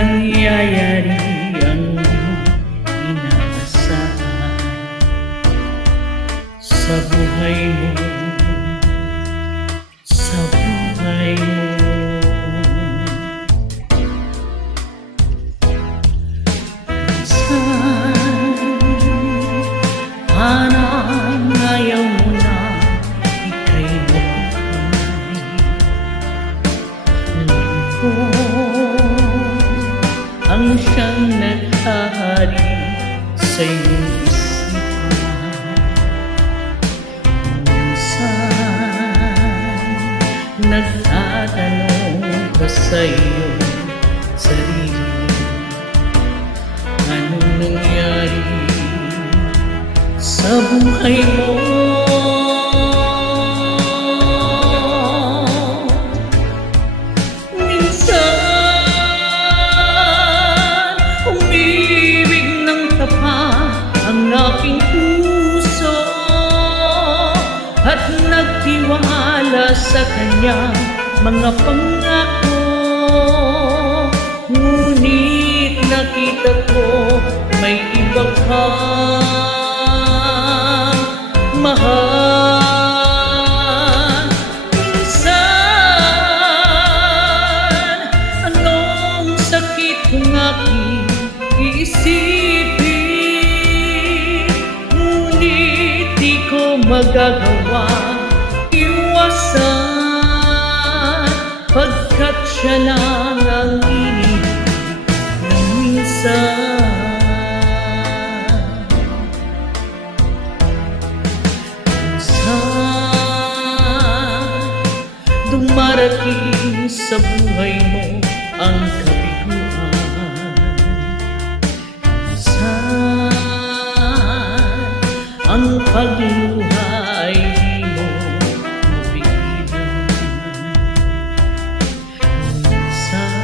nangyayari ang inaasahan sa buhay mo, sa buhay mo. Parang ayaw mo na ika'y mabuhay. Lingko ang siyang naghahari sa iyong isipan. Minsan nagtatanong ka sa iyong sarili, anong nangyari sa buhay mo? Minsan umibig ng tapat ang aking puso at nagtiwala sa kanyang mga pangako. Ngunit nakita ko may iba kang mahal. Minsan anong sakit kung aking iisipin, ngunit di ko magagawa iwasan, pagkat siya lang ang iniibig ng minsan. Dumarating sa buhay mo ang kabiguan, minsan ang pagluha ay di mo mapigilan. Minsan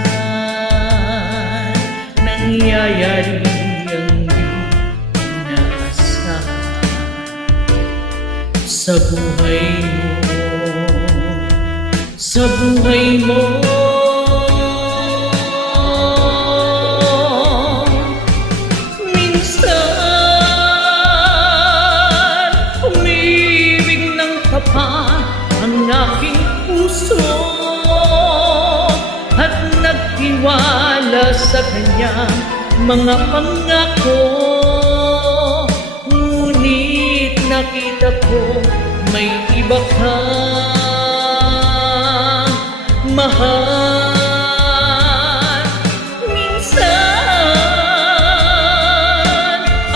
nangyayari ang di inaasahan sa buhay mo, sa buhay mo. Minsan umibig ng tapat ang aking puso at nagtiwala sa kanyang mga pangako. Ngunit nakita ko may iba kang mahal. Minsan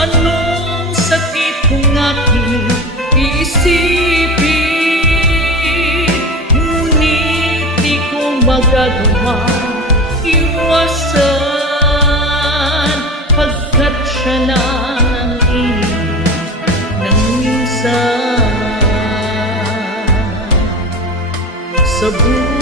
anong sakit kung aking iisipin, ngunit di ko magagawa iwasan, pagkat siya lang ang iniibig ng minsan sa buhay.